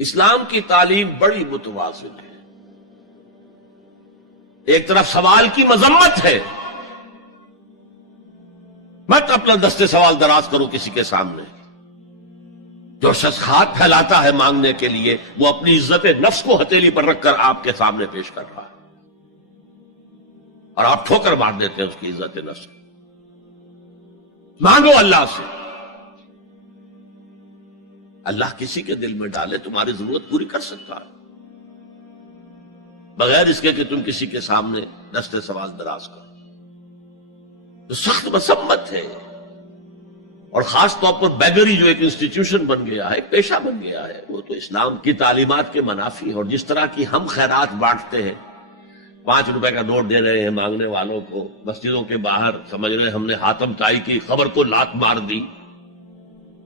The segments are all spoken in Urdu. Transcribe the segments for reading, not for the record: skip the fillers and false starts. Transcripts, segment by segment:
اسلام کی تعلیم بڑی متوازن ہے. ایک طرف سوال کی مذمت ہے، مت اپنا دستے سوال دراز کرو کسی کے سامنے. جو شخص ہاتھ پھیلاتا ہے مانگنے کے لیے وہ اپنی عزت نفس کو ہتھیلی پر رکھ کر آپ کے سامنے پیش کر رہا ہے، اور آپ ٹھوکر مار دیتے ہیں اس کی عزت نفس. مانگو اللہ سے، اللہ کسی کے دل میں ڈالے تمہاری ضرورت پوری کر سکتا ہے، بغیر اس کے کہ تم کسی کے سامنے دستے سوال دراز کرو. تو سخت مذمت ہے. اور خاص طور پر بیگری جو ایک انسٹیٹیوشن بن گیا ہے، ایک پیشہ بن گیا ہے، وہ تو اسلام کی تعلیمات کے منافی ہے. اور جس طرح کی ہم خیرات بانٹتے ہیں، 5 روپے کا نوٹ دے رہے ہیں مانگنے والوں کو مسجدوں کے باہر، سمجھ رہے ہم نے حاتم طائی کی خبر کو لات مار دی،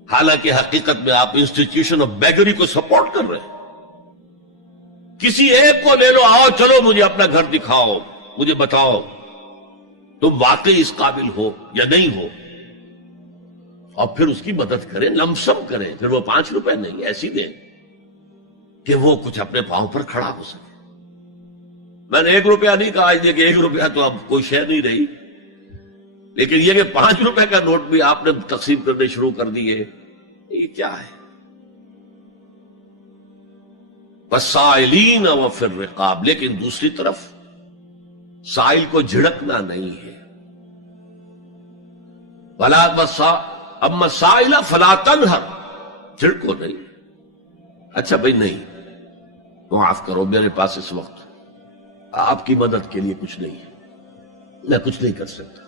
حالانکہ حقیقت میں آپ انسٹیٹیوشن آف بیگری کو سپورٹ کر رہے ہیں. کسی ایک کو لے لو، آؤ چلو مجھے اپنا گھر دکھاؤ، مجھے بتاؤ تم واقعی اس قابل ہو یا نہیں ہو، اور پھر اس کی مدد کریں، لمسم کریں. پھر وہ 5 روپے نہیں ایسی دیں کہ وہ کچھ اپنے پاؤں پر کھڑا ہو سکے. میں نے 1 روپیہ نہیں کہا کہ 1 روپیہ تو اب کوئی شے نہیں رہی، لیکن یہ کہ 5 روپے کا نوٹ بھی آپ نے تقسیم کرنے شروع کر دیے، یہ کیا ہے؟ وَالسَّائِلِينَ وَفِي الرِّقَابِ. لیکن دوسری طرف سائل کو جھڑکنا نہیں ہے. اما السائل فلا تنہر، جھڑکو نہیں. اچھا بھائی نہیں، معاف کرو، میرے پاس اس وقت آپ کی مدد کے لیے کچھ نہیں ہے، میں کچھ نہیں کر سکتا.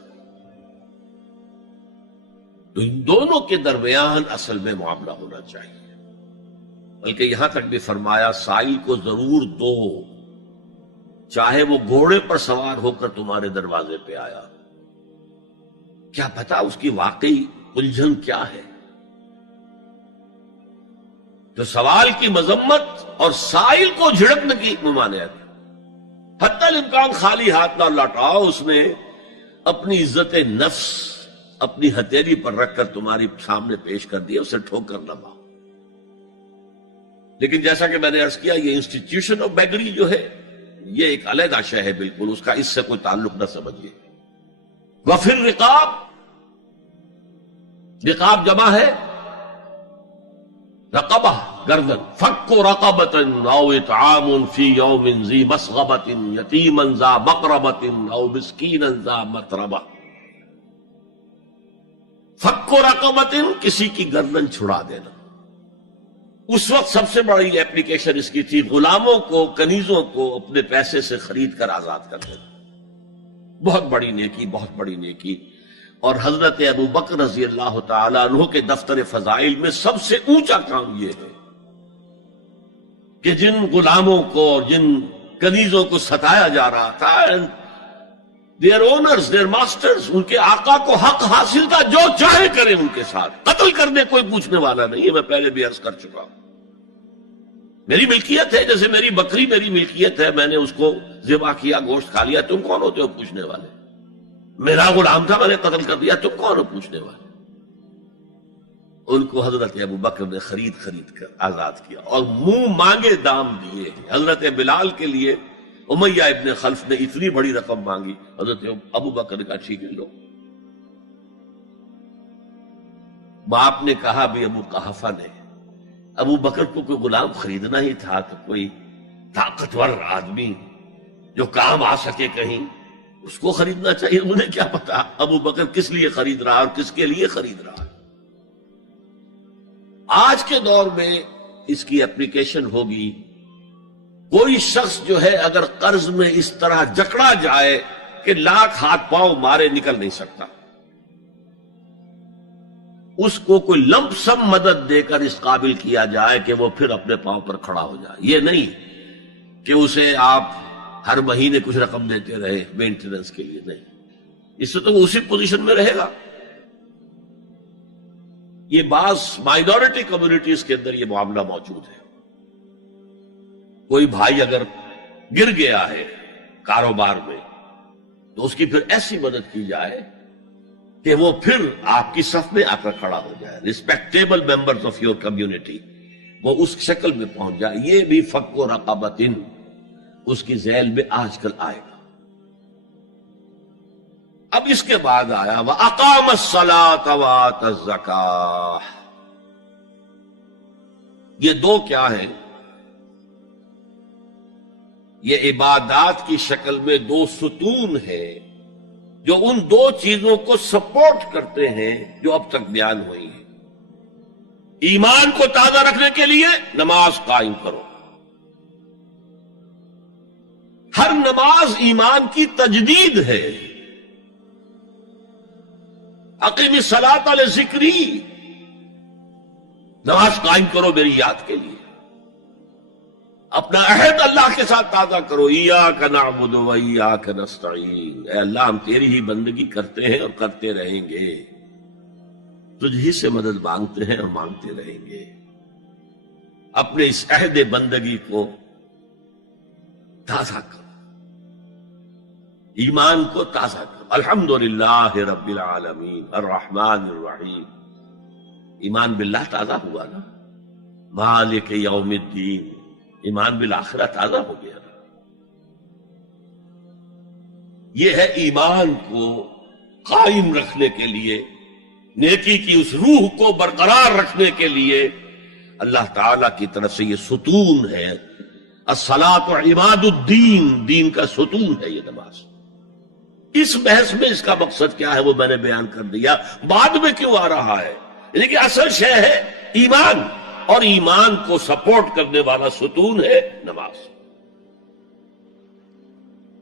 تو ان دونوں کے درمیان اصل میں معاملہ ہونا چاہیے. بلکہ یہاں تک بھی فرمایا سائل کو ضرور دو، چاہے وہ گھوڑے پر سوار ہو کر تمہارے دروازے پہ آیا. کیا پتا اس کی واقعی الجھن کیا ہے. تو سوال کی مذمت اور سائل کو جھڑکنے کی ممانعت. حتی الامکان خالی ہاتھ نہ لوٹاؤ. اس نے اپنی عزت نفس اپنی ہتھیلی پر رکھ کر تمہاری سامنے پیش کر دیا، اسے ٹھوکر نہ مارو. لیکن جیسا کہ میں نے عرض کیا، یہ انسٹیٹیوشن آف بیگری جو ہے یہ ایک علیحدہ شے ہے، بالکل اس کا اس سے کوئی تعلق نہ سمجھیے. وفی الرقاب، رقاب جمع ہے رقبہ، گردن. فک رقبۃ او اطعام فی یوم ذی مسغبۃ یتیما ذا مقربۃ او مسکینا ذا متربہ. فک رقبۃ، کسی کی گردن چھڑا دینا. اس وقت سب سے بڑی ایپلیکیشن اس کی تھی غلاموں کو، کنیزوں کو اپنے پیسے سے خرید کر آزاد کر دینا. بہت بڑی نیکی، بہت بڑی نیکی. اور حضرت ابو بکر رضی اللہ تعالیٰ عنہ کے دفتر فضائل میں سب سے اونچا کام یہ ہے کہ جن غلاموں کو اور جن کنیزوں کو ستایا جا رہا تھا، دیئر اونرز، دیئر ماسٹرز، ان کے آقا کو حق حاصل تھا، جو چاہے کریں ان کے ساتھ، قتل کرنے کوئی پوچھنے والا نہیں ہے. میں پہلے بھی عرض کر چکا ہوں، میری ملکیت ہے، جیسے میری بکری میری ملکیت ہے، میں نے اس کو ذبح کیا، گوشت کھا لیا، تم کون ہوتے ہو پوچھنے والے؟ میرا غلام تھا، میں نے قتل کر دیا، تم کون ہو پوچھنے والے؟ ان کو حضرت ابو بکر نے خرید کر آزاد کیا اور منہ مانگے دام دیے. حضرت بلال کے لیے امیہ ابن خلف نے اتنی بڑی رقم مانگی، حضرت ابو بکر نے کہا ٹھیک ہے لو. باپ نے کہا بھی ابو قحافہ نے، ابو بکر کو کوئی غلام خریدنا ہی تھا تو کوئی طاقتور آدمی جو کام آ سکے کہیں، اس کو خریدنا چاہیے. انہیں کیا پتا ابو بکر کس لیے خرید رہا اور کس کے لیے خرید رہا. آج کے دور میں اس کی اپلیکیشن ہوگی. کوئی شخص جو ہے اگر قرض میں اس طرح جکڑا جائے کہ لاکھ ہاتھ پاؤں مارے نکل نہیں سکتا، اس کو کوئی لمپ سم مدد دے کر اس قابل کیا جائے کہ وہ پھر اپنے پاؤں پر کھڑا ہو جائے. یہ نہیں کہ اسے آپ ہر مہینے کچھ رقم دیتے رہے مینٹیننس کے لیے، نہیں، اس سے تو وہ اسی پوزیشن میں رہے گا. یہ بعض مائنورٹی کمیونٹیز کے اندر یہ معاملہ موجود ہے. کوئی بھائی اگر گر گیا ہے کاروبار میں تو اس کی پھر ایسی مدد کی جائے کہ وہ پھر آپ کی صف میں آ کر کھڑا ہو جائے. Respectable members of your community وہ اس شکل میں پہنچ جائے. یہ بھی فک و رقبۃ اس کی ذیل میں آج کل آئے گا. اب اس کے بعد آیا وَأَقَامَ الصَّلَاةَ وَآتَى الزَّكَاةَ. یہ دو کیا ہیں؟ یہ عبادات کی شکل میں دو ستون ہیں جو ان دو چیزوں کو سپورٹ کرتے ہیں جو اب تک بیان ہوئی ہیں. ایمان کو تازہ رکھنے کے لیے نماز قائم کرو. ہر نماز ایمان کی تجدید ہے. اقیم الصلاۃ لذکری، نماز قائم کرو میری یاد کے لیے. اپنا عہد اللہ کے ساتھ تازہ کرو. ایاک نعبد و ایاک نستعین، اے اللہ ہم تیری ہی بندگی کرتے ہیں اور کرتے رہیں گے، تجھ ہی سے مدد مانگتے ہیں اور مانگتے رہیں گے. اپنے اس عہد بندگی کو تازہ کرو، ایمان کو تازہ کرو. الحمدللہ رب العالمین الرحمن الرحیم. ایمان باللہ تازہ ہوا نا. مالک یوم الدین، ایمان بالآخرہ تازہ ہو گیا. یہ ہے ایمان کو قائم رکھنے کے لیے، نیکی کی اس روح کو برقرار رکھنے کے لیے اللہ تعالی کی طرف سے یہ ستون ہے. الصلاۃ عماد الدین، دین کا ستون ہے یہ نماز. اس بحث میں اس کا مقصد کیا ہے وہ میں نے بیان کر دیا. بعد میں کیوں آ رہا ہے؟ یعنی کہ اصل شے ہے ایمان، اور ایمان کو سپورٹ کرنے والا ستون ہے نماز.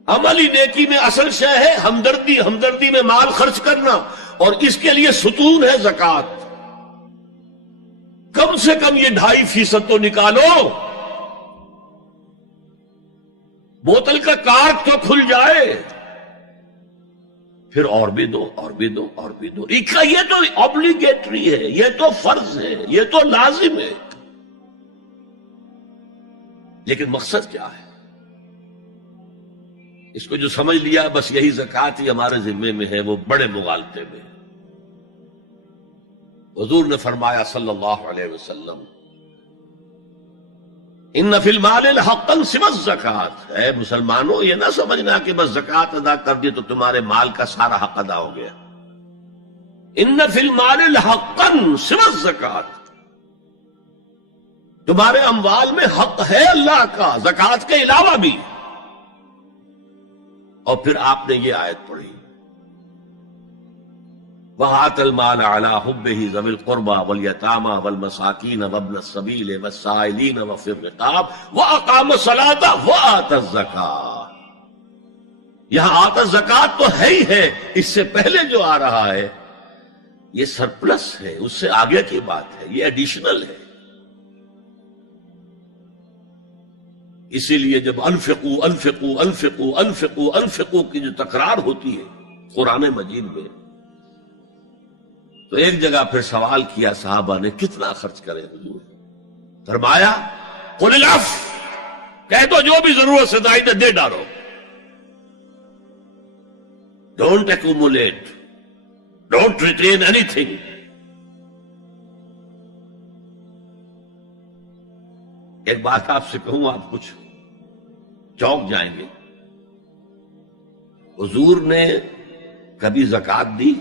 عملی نیکی میں اصل شے ہے ہمدردی، ہمدردی میں مال خرچ کرنا، اور اس کے لیے ستون ہے زکوٰۃ. کم سے کم یہ 2.5% تو نکالو، بوتل کا کارک تو کھل جائے، پھر اور بھی دو اور بھی دو اور بھی دو. یہ تو obligatory ہے، یہ تو فرض ہے، یہ تو لازم ہے. لیکن مقصد کیا ہے؟ اس کو جو سمجھ لیا بس یہی زکوٰۃ ہی ہمارے ذمے میں ہے، وہ بڑے مغالطے میں. حضور نے فرمایا صلی اللہ علیہ وسلم ان فی المال حقا سوى الزکوٰۃ. اے مسلمانوں یہ نہ سمجھنا کہ بس زکوٰۃ ادا کر دی تو تمہارے مال کا سارا حق ادا ہو گیا. ان فی المال حقا سوى الزکوٰۃ، تمہارے اموال میں حق ہے اللہ کا زکوٰۃ کے علاوہ بھی. اور پھر آپ نے یہ آیت پڑھی وَآتَى الْمَالَ عَلَىٰ حُبِّهِ ذَوِي الْقُرْبَىٰ وَالْيَتَامَىٰ وَالْمَسَاكِينَ وَابْنَ السَّبِيلِ وَالسَّائِلِينَ وَفِي الرِّقَابِ وَأَقَامَ الصَّلَاةَ وَآتَى الزَّكَاةَ. یہاں آتا زکوٰۃ تو ہے ہی ہے، اس سے پہلے جو آ رہا ہے یہ سرپلس ہے، اس سے آگے کی بات ہے، یہ ایڈیشنل ہے. اسی لیے جب انفقوا انفقوا انفقوا انفقوا انفقوا کی جو تکرار ہوتی ہے قرآن مجید میں، تو ایک جگہ پھر سوال کیا صحابہ نے کتنا خرچ کرے حضور؟ فرمایا قل العفو، کہہ دو جو بھی ضرورت سے زائد دے ڈالو. Don't accumulate, don't retain any thing. ایک بات آپ سے کہوں، آپ کچھ چونک جائیں گے. حضور نے کبھی زکوٰۃ دی؟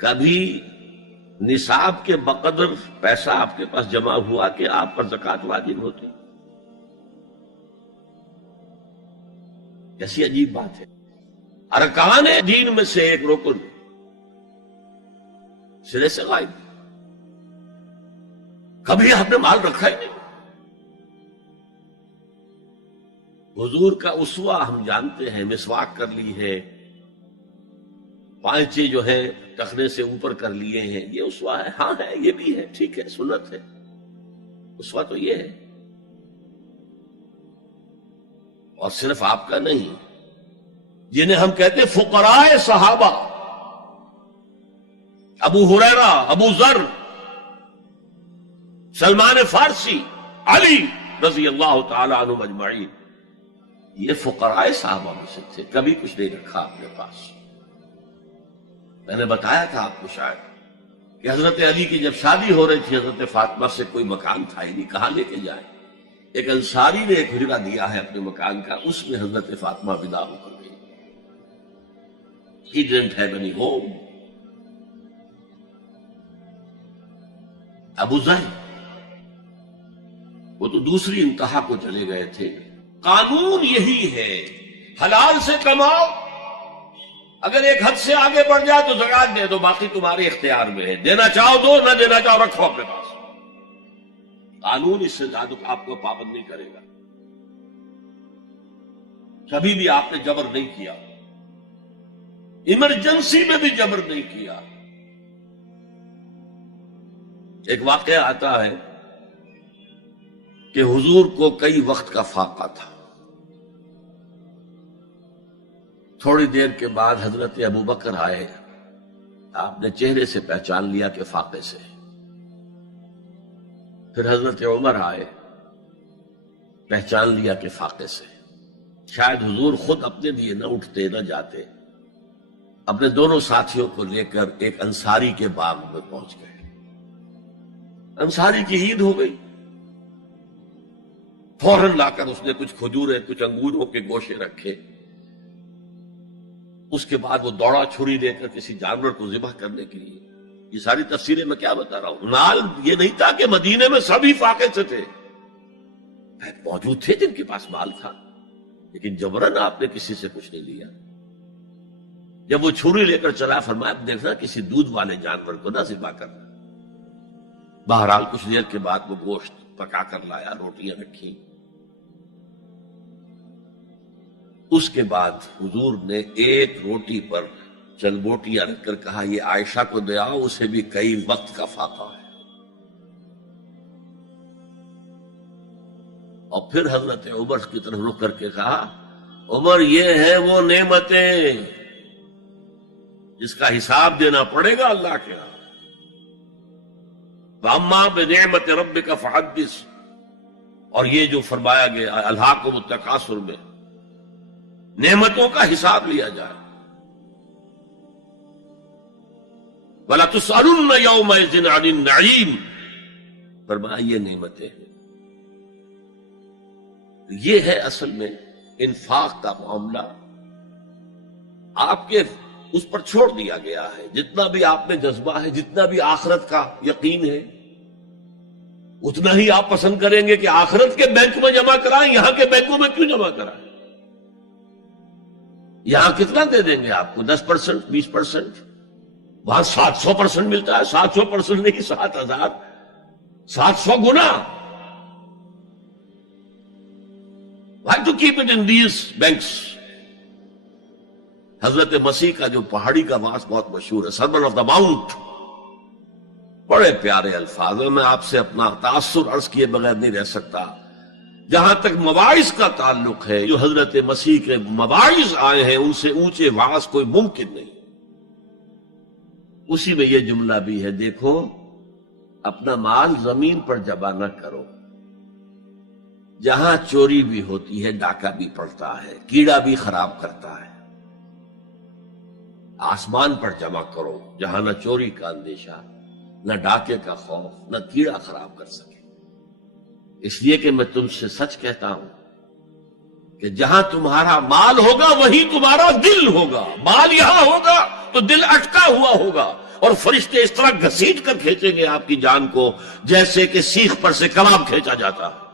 کبھی نصاب کے بقدر پیسہ آپ کے پاس جمع ہوا کہ آپ پر زکوٰۃ واجب ہوتی؟ کیسی عجیب بات ہے. ارکان دین میں سے ایک رکن سرے سے غائب. کبھی آپ نے مال رکھا ہی نہیں. حضور کا اسوہ ہم جانتے ہیں، مسواک کر لی ہے، پانچے جو ہے ٹخنے سے اوپر کر لیے ہیں، یہ اسوہ ہے. ہاں ہے، یہ بھی ہے، ٹھیک ہے، سنت ہے. اسوہ تو یہ ہے. اور صرف آپ کا نہیں، جنہیں ہم کہتے فقراء صحابہ، ابو ہریرہ، ابو ذر، سلمان فارسی، علی رضی اللہ تعالی عنہ اجمعین، یہ فقراء صحابہ میں سے تھے. کبھی کچھ نہیں رکھا اپنے پاس. میں نے بتایا تھا آپ کو شاید کہ حضرت علی کی جب شادی ہو رہی تھی حضرت فاطمہ سے کوئی مکان تھا ہی نہیں، کہاں لے کے جائیں؟ ایک انصاری نے ایک ہجرہ دیا ہے اپنے مکان کا، اس میں حضرت فاطمہ ودا ہو کر گئی. He didn't have any home. ابو ذر وہ تو دوسری انتہا کو چلے گئے تھے. قانون یہی ہے، حلال سے کماؤ، اگر ایک حد سے آگے بڑھ جائے تو زکات دے دو، باقی تمہارے اختیار میں ہے، دینا چاہو دو، نہ دینا چاہو رکھو اپنے پاس. قانون اس سے زیادہ آپ کو پابند نہیں کرے گا. کبھی بھی آپ نے جبر نہیں کیا، ایمرجنسی میں بھی جبر نہیں کیا. ایک واقعہ آتا ہے کہ حضور کو کئی وقت کا فاقہ تھا. تھوڑی دیر کے بعد حضرت ابو بکر آئے، آپ نے چہرے سے پہچان لیا کہ فاقے سے. پھر حضرت عمر آئے، پہچان لیا کہ فاقے سے. شاید حضور خود اپنے لیے نہ اٹھتے نہ جاتے، اپنے دونوں ساتھیوں کو لے کر ایک انصاری کے باغ میں پہنچ گئے. انصاری کی عید ہو گئی، فوراً لا کر اس نے کچھ کھجوریں کچھ انگوروں کے گوشے رکھے. اس کے بعد وہ دوڑا چھری لے کر کسی جانور کو ذبح کرنے کے لیے. یہ ساری تفصیلیں میں کیا بتا رہا ہوں. مال یہ نہیں تھا کہ مدینے میں سبھی فاقے سے تھے، موجود تھے جن کے پاس مال تھا، لیکن جبرن آپ نے کسی سے کچھ نہیں لیا. جب وہ چھری لے کر چلا، فرمایا دیکھنا کسی دودھ والے جانور کو نہ ذبح کرنا. بہرحال کچھ دیر کے بعد وہ گوشت پکا کر لایا، روٹیاں رکھی. اس کے بعد حضور نے ایک روٹی پر چند بوٹیاں رکھ کر کہا یہ عائشہ کو دے آؤ، اسے بھی کئی وقت کا فاقہ ہے. اور پھر حضرت عمر کی طرف رخ کر کے کہا عمر یہ ہے وہ نعمتیں جس کا حساب دینا پڑے گا اللہ کے ہاں. وَأَمَّا بِنِعْمَةِ رَبِّكَ فَحَدِّثْ، اور یہ جو فرمایا گیا الْهَاكُمُ التَّكَاثُرُ میں نعمتوں کا حساب لیا جائے. وَلَا تُسْأَلُنَّ يَوْمَئِذٍ عَنِ النَّعِيمِ، فرمایا یہ نعمتیں ہیں. یہ ہے اصل میں انفاق کا معاملہ، آپ کے اس پر چھوڑ دیا گیا ہے. جتنا بھی آپ میں جذبہ ہے، جتنا بھی آخرت کا یقین ہے، اتنا ہی آپ پسند کریں گے کہ آخرت کے بینک میں جمع کرائیں، یہاں کے بینکوں میں کیوں جمع کرائیں. یہاں کتنا دے دیں گے آپ کو؟ 10%، 20%. وہاں 700% ملتا ہے. 700% نہیں، 7,000، 700 گنا. Why to keep it in these banks؟ حضرت مسیح کا جو پہاڑی کا واس بہت مشہور ہے، سرمن آف دا ماؤنٹ، بڑے پیارے الفاظ ہیں. میں آپ سے اپنا تاثر عرض کیے بغیر نہیں رہ سکتا. جہاں تک مواعظ کا تعلق ہے، جو حضرت مسیح کے مواعظ آئے ہیں ان سے اونچے واعظ کوئی ممکن نہیں. اسی میں یہ جملہ بھی ہے، دیکھو اپنا مال زمین پر جمع نہ کرو، جہاں چوری بھی ہوتی ہے ڈاکہ بھی پڑتا ہے، کیڑا بھی خراب کرتا ہے. آسمان پر جمع کرو جہاں نہ چوری کا اندیشہ، نہ ڈاکے کا خوف، نہ کیڑا خراب کر سکے. اس لیے کہ میں تم سے سچ کہتا ہوں کہ جہاں تمہارا مال ہوگا وہیں تمہارا دل ہوگا. مال یہاں ہوگا تو دل اٹکا ہوا ہوگا، اور فرشتے اس طرح گھسیٹ کر کھینچیں گے آپ کی جان کو جیسے کہ سیخ پر سے کباب کھینچا جاتا ہے.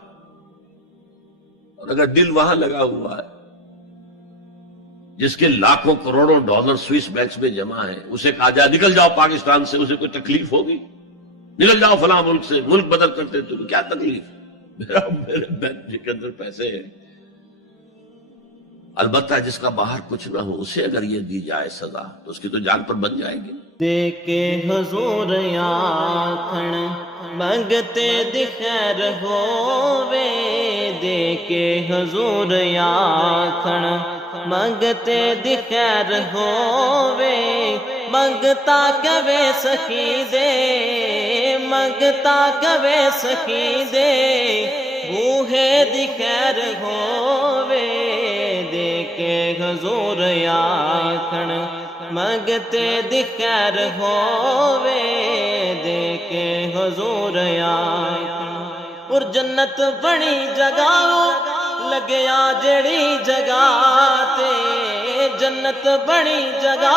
اور اگر دل وہاں لگا ہوا ہے جس کے لاکھوں کروڑوں ڈالر سوئس بینکس میں جمع ہیں، اسے کہا جائے نکل جاؤ پاکستان سے، اسے کوئی تکلیف ہوگی؟ نکل جاؤ فلاں ملک سے، ملک بدل کرتے تمہیں کیا تکلیف؟ میرے بینک کے اندر پیسے ہیں. البتہ جس کا باہر کچھ نہ ہو اسے اگر یہ دی جائے سزا تو اس کی تو جان پر بن جائے گی. دیکھے حضور آکھن منگتے دی خیر ہووے، دیکھے حضور آکھن منگتے دی خیر ہووے. منگتا کبے سخی دے، منگتا کبے سخی دے، بوہے دی خیر ہووے. دیکھے حضور آکھن منگتے دی خیر ہووے، حضور آکھن اور جنت بنی جگہ لگیا جڑی جگہ تے جنت بنی جگہ